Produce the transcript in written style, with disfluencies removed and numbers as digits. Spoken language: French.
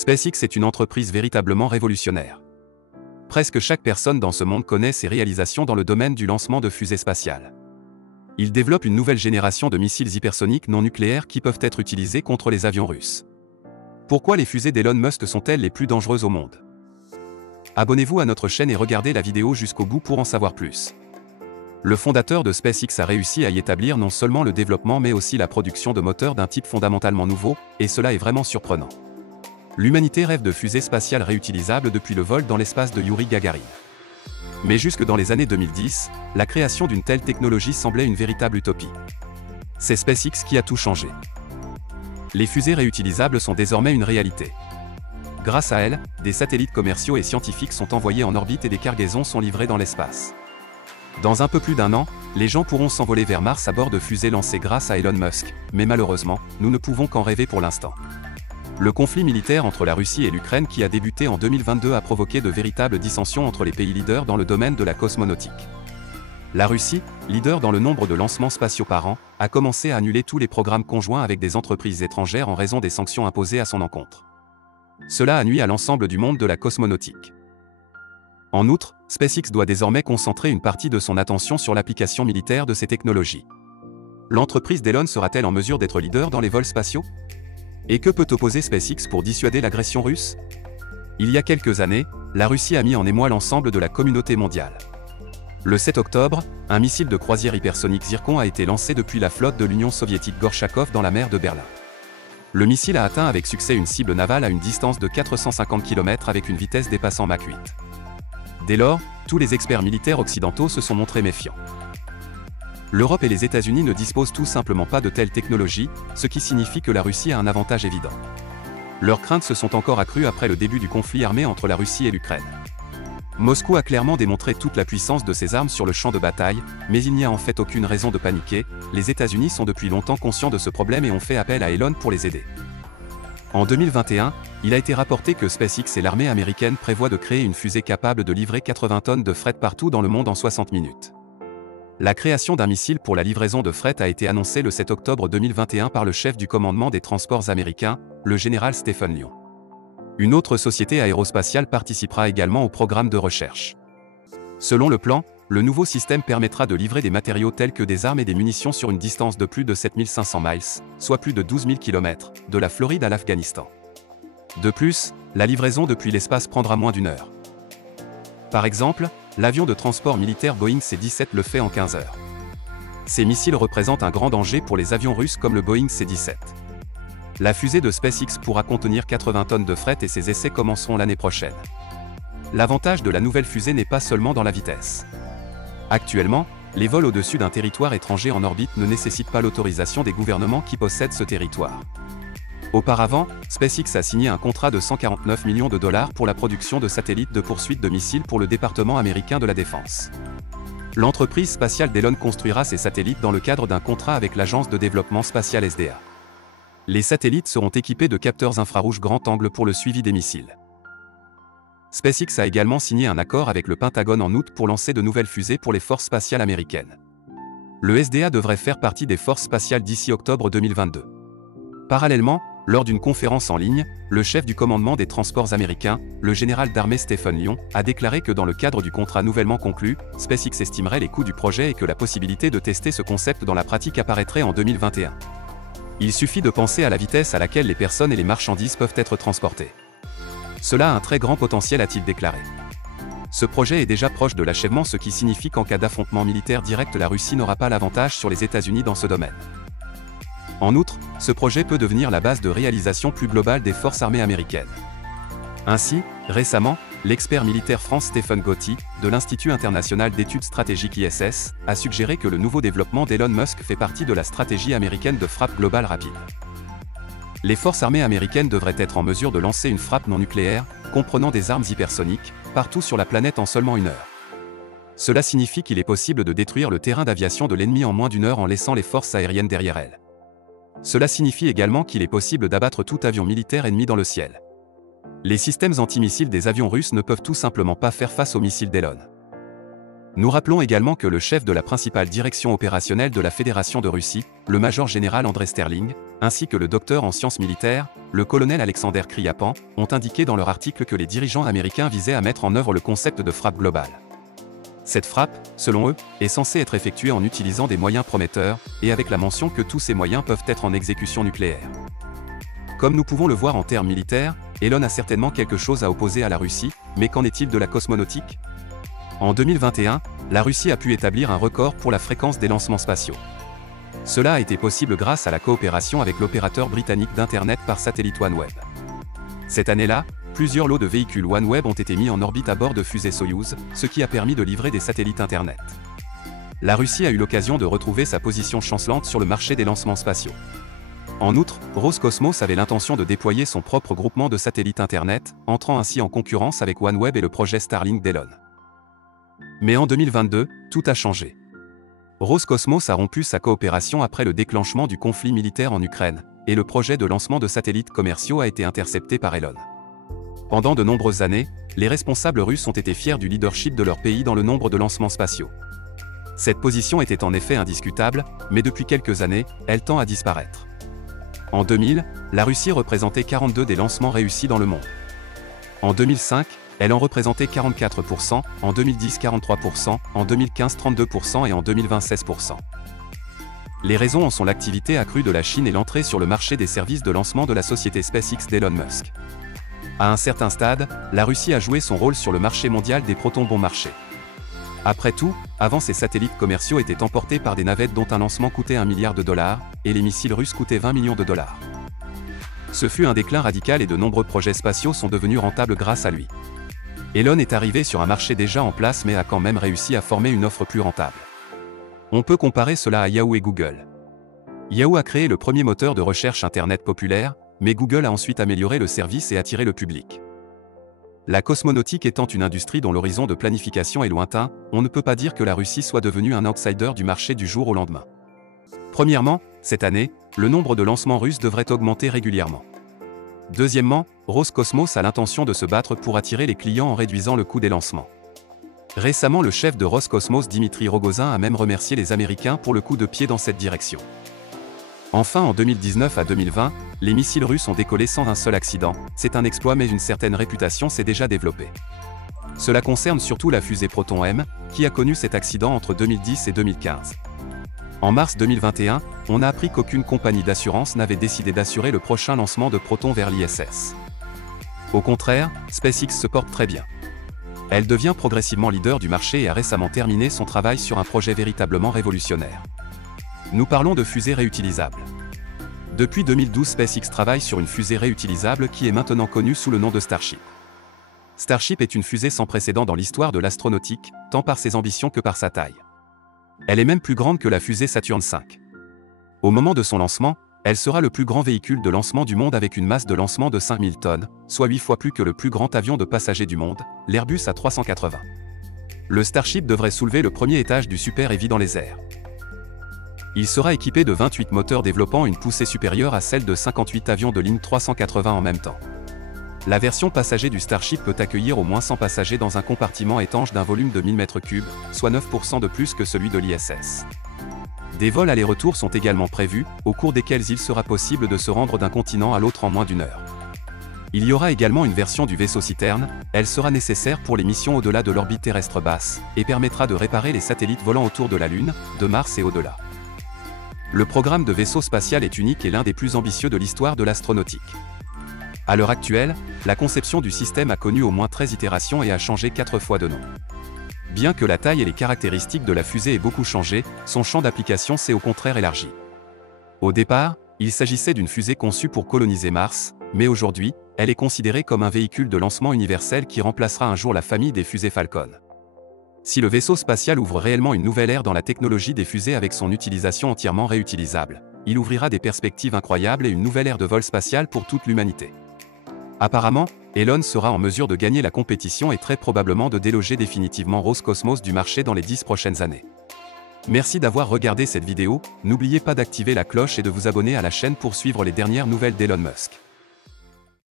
SpaceX est une entreprise véritablement révolutionnaire. Presque chaque personne dans ce monde connaît ses réalisations dans le domaine du lancement de fusées spatiales. Il développe une nouvelle génération de missiles hypersoniques non nucléaires qui peuvent être utilisés contre les avions russes. Pourquoi les fusées d'Elon Musk sont-elles les plus dangereuses au monde? Abonnez-vous à notre chaîne et regardez la vidéo jusqu'au bout pour en savoir plus. Le fondateur de SpaceX a réussi à y établir non seulement le développement mais aussi la production de moteurs d'un type fondamentalement nouveau, et cela est vraiment surprenant. L'humanité rêve de fusées spatiales réutilisables depuis le vol dans l'espace de Yuri Gagarin. Mais jusque dans les années 2010, la création d'une telle technologie semblait une véritable utopie. C'est SpaceX qui a tout changé. Les fusées réutilisables sont désormais une réalité. Grâce à elles, des satellites commerciaux et scientifiques sont envoyés en orbite et des cargaisons sont livrées dans l'espace. Dans un peu plus d'1 an, les gens pourront s'envoler vers Mars à bord de fusées lancées grâce à Elon Musk, mais malheureusement, nous ne pouvons qu'en rêver pour l'instant. Le conflit militaire entre la Russie et l'Ukraine qui a débuté en 2022 a provoqué de véritables dissensions entre les pays leaders dans le domaine de la cosmonautique. La Russie, leader dans le nombre de lancements spatiaux par an, a commencé à annuler tous les programmes conjoints avec des entreprises étrangères en raison des sanctions imposées à son encontre. Cela a nui à l'ensemble du monde de la cosmonautique. En outre, SpaceX doit désormais concentrer une partie de son attention sur l'application militaire de ces technologies. L'entreprise d'Elon sera-t-elle en mesure d'être leader dans les vols spatiaux? Et que peut opposer SpaceX pour dissuader l'agression russe? Il y a quelques années, la Russie a mis en émoi l'ensemble de la communauté mondiale. Le 7 octobre, un missile de croisière hypersonique Zircon a été lancé depuis la flotte de l'Union soviétique Gorchakov dans la mer de Berlin. Le missile a atteint avec succès une cible navale à une distance de 450 km avec une vitesse dépassant Mach 8. Dès lors, tous les experts militaires occidentaux se sont montrés méfiants. L'Europe et les États-Unis ne disposent tout simplement pas de telles technologies, ce qui signifie que la Russie a un avantage évident. Leurs craintes se sont encore accrues après le début du conflit armé entre la Russie et l'Ukraine. Moscou a clairement démontré toute la puissance de ses armes sur le champ de bataille, mais il n'y a en fait aucune raison de paniquer, les États-Unis sont depuis longtemps conscients de ce problème et ont fait appel à Elon pour les aider. En 2021, il a été rapporté que SpaceX et l'armée américaine prévoient de créer une fusée capable de livrer 80 tonnes de fret partout dans le monde en 60 minutes. La création d'un missile pour la livraison de fret a été annoncée le 7 octobre 2021 par le chef du commandement des transports américain, le général Stephen Lyon. Une autre société aérospatiale participera également au programme de recherche. Selon le plan, le nouveau système permettra de livrer des matériaux tels que des armes et des munitions sur une distance de plus de 7500 miles, soit plus de 12 000 km, de la Floride à l'Afghanistan. De plus, la livraison depuis l'espace prendra moins d'1 heure. Par exemple, l'avion de transport militaire Boeing C-17 le fait en 15 heures. Ces missiles représentent un grand danger pour les avions russes comme le Boeing C-17. La fusée de SpaceX pourra contenir 80 tonnes de fret et ses essais commenceront l'année prochaine. L'avantage de la nouvelle fusée n'est pas seulement dans la vitesse. Actuellement, les vols au-dessus d'un territoire étranger en orbite ne nécessitent pas l'autorisation des gouvernements qui possèdent ce territoire. Auparavant, SpaceX a signé un contrat de 149 millions de dollars pour la production de satellites de poursuite de missiles pour le département américain de la Défense. L'entreprise spatiale d'Elon construira ces satellites dans le cadre d'un contrat avec l'agence de développement spatial SDA. Les satellites seront équipés de capteurs infrarouges grand angle pour le suivi des missiles. SpaceX a également signé un accord avec le Pentagone en août pour lancer de nouvelles fusées pour les forces spatiales américaines. Le SDA devrait faire partie des forces spatiales d'ici octobre 2022. Parallèlement, lors d'une conférence en ligne, le chef du commandement des transports américains, le général d'armée Stephen Lyon, a déclaré que dans le cadre du contrat nouvellement conclu, SpaceX estimerait les coûts du projet et que la possibilité de tester ce concept dans la pratique apparaîtrait en 2021. Il suffit de penser à la vitesse à laquelle les personnes et les marchandises peuvent être transportées. Cela a un très grand potentiel, a-t-il déclaré. Ce projet est déjà proche de l'achèvement, ce qui signifie qu'en cas d'affrontement militaire direct, la Russie n'aura pas l'avantage sur les États-Unis dans ce domaine. En outre, ce projet peut devenir la base de réalisation plus globale des forces armées américaines. Ainsi, récemment, l'expert militaire France Stephen Gotti, de l'Institut international d'études stratégiques ISS, a suggéré que le nouveau développement d'Elon Musk fait partie de la stratégie américaine de frappe globale rapide. Les forces armées américaines devraient être en mesure de lancer une frappe non nucléaire, comprenant des armes hypersoniques, partout sur la planète en seulement 1 heure. Cela signifie qu'il est possible de détruire le terrain d'aviation de l'ennemi en moins d'1 heure en laissant les forces aériennes derrière elles. Cela signifie également qu'il est possible d'abattre tout avion militaire ennemi dans le ciel. Les systèmes antimissiles des avions russes ne peuvent tout simplement pas faire face aux missiles d'Elon. Nous rappelons également que le chef de la principale direction opérationnelle de la Fédération de Russie, le major général Andrei Sterling, ainsi que le docteur en sciences militaires, le colonel Alexander Kriapan, ont indiqué dans leur article que les dirigeants américains visaient à mettre en œuvre le concept de frappe globale. Cette frappe, selon eux, est censée être effectuée en utilisant des moyens prometteurs, et avec la mention que tous ces moyens peuvent être en exécution nucléaire. Comme nous pouvons le voir en termes militaires, Elon a certainement quelque chose à opposer à la Russie, mais qu'en est-il de la cosmonautique? En 2021, la Russie a pu établir un record pour la fréquence des lancements spatiaux. Cela a été possible grâce à la coopération avec l'opérateur britannique d'Internet par satellite OneWeb. Cette année-là, plusieurs lots de véhicules OneWeb ont été mis en orbite à bord de fusées Soyouz, ce qui a permis de livrer des satellites Internet. La Russie a eu l'occasion de retrouver sa position chancelante sur le marché des lancements spatiaux. En outre, Roscosmos avait l'intention de déployer son propre groupement de satellites Internet, entrant ainsi en concurrence avec OneWeb et le projet Starlink d'Elon. Mais en 2022, tout a changé. Roscosmos a rompu sa coopération après le déclenchement du conflit militaire en Ukraine, et le projet de lancement de satellites commerciaux a été intercepté par Elon. Pendant de nombreuses années, les responsables russes ont été fiers du leadership de leur pays dans le nombre de lancements spatiaux. Cette position était en effet indiscutable, mais depuis quelques années, elle tend à disparaître. En 2000, la Russie représentait 42 des lancements réussis dans le monde. En 2005, elle en représentait 44%, en 2010 43%, en 2015 32% et en 2020 16%. Les raisons en sont l'activité accrue de la Chine et l'entrée sur le marché des services de lancement de la société SpaceX d'Elon Musk. À un certain stade, la Russie a joué son rôle sur le marché mondial des protons bon marché. Après tout, avant ces satellites commerciaux étaient emportés par des navettes dont un lancement coûtait $1 milliard, et les missiles russes coûtaient $20 millions. Ce fut un déclin radical et de nombreux projets spatiaux sont devenus rentables grâce à lui. Elon est arrivé sur un marché déjà en place mais a quand même réussi à former une offre plus rentable. On peut comparer cela à Yahoo et Google. Yahoo a créé le premier moteur de recherche Internet populaire, mais Google a ensuite amélioré le service et attiré le public. La cosmonautique étant une industrie dont l'horizon de planification est lointain, on ne peut pas dire que la Russie soit devenue un outsider du marché du jour au lendemain. Premièrement, cette année, le nombre de lancements russes devrait augmenter régulièrement. Deuxièmement, Roscosmos a l'intention de se battre pour attirer les clients en réduisant le coût des lancements. Récemment, le chef de Roscosmos Dimitri Rogozin a même remercié les Américains pour le coup de pied dans cette direction. Enfin, en 2019 à 2020, les missiles russes ont décollé sans un seul accident, c'est un exploit mais une certaine réputation s'est déjà développée. Cela concerne surtout la fusée Proton M, qui a connu cet accident entre 2010 et 2015. En mars 2021, on a appris qu'aucune compagnie d'assurance n'avait décidé d'assurer le prochain lancement de Proton vers l'ISS. Au contraire, SpaceX se porte très bien. Elle devient progressivement leader du marché et a récemment terminé son travail sur un projet véritablement révolutionnaire. Nous parlons de fusées réutilisables. Depuis 2012, SpaceX travaille sur une fusée réutilisable qui est maintenant connue sous le nom de Starship. Starship est une fusée sans précédent dans l'histoire de l'astronautique, tant par ses ambitions que par sa taille. Elle est même plus grande que la fusée Saturn V. Au moment de son lancement, elle sera le plus grand véhicule de lancement du monde avec une masse de lancement de 5000 tonnes, soit 8 fois plus que le plus grand avion de passagers du monde, l'Airbus A380. Le Starship devrait soulever le premier étage du Super Heavy dans les airs. Il sera équipé de 28 moteurs développant une poussée supérieure à celle de 58 avions de ligne 380 en même temps. La version passager du Starship peut accueillir au moins 100 passagers dans un compartiment étanche d'un volume de 1000 m3, soit 9% de plus que celui de l'ISS. Des vols aller-retour sont également prévus, au cours desquels il sera possible de se rendre d'un continent à l'autre en moins d'1 heure. Il y aura également une version du vaisseau citerne, elle sera nécessaire pour les missions au-delà de l'orbite terrestre basse, et permettra de réparer les satellites volant autour de la Lune, de Mars et au-delà. Le programme de vaisseau spatial est unique et l'un des plus ambitieux de l'histoire de l'astronautique. À l'heure actuelle, la conception du système a connu au moins 13 itérations et a changé 4 fois de nom. Bien que la taille et les caractéristiques de la fusée aient beaucoup changé, son champ d'application s'est au contraire élargi. Au départ, il s'agissait d'une fusée conçue pour coloniser Mars, mais aujourd'hui, elle est considérée comme un véhicule de lancement universel qui remplacera un jour la famille des fusées Falcon. Si le vaisseau spatial ouvre réellement une nouvelle ère dans la technologie des fusées avec son utilisation entièrement réutilisable, il ouvrira des perspectives incroyables et une nouvelle ère de vol spatial pour toute l'humanité. Apparemment, Elon sera en mesure de gagner la compétition et très probablement de déloger définitivement Roscosmos du marché dans les 10 prochaines années. Merci d'avoir regardé cette vidéo, n'oubliez pas d'activer la cloche et de vous abonner à la chaîne pour suivre les dernières nouvelles d'Elon Musk.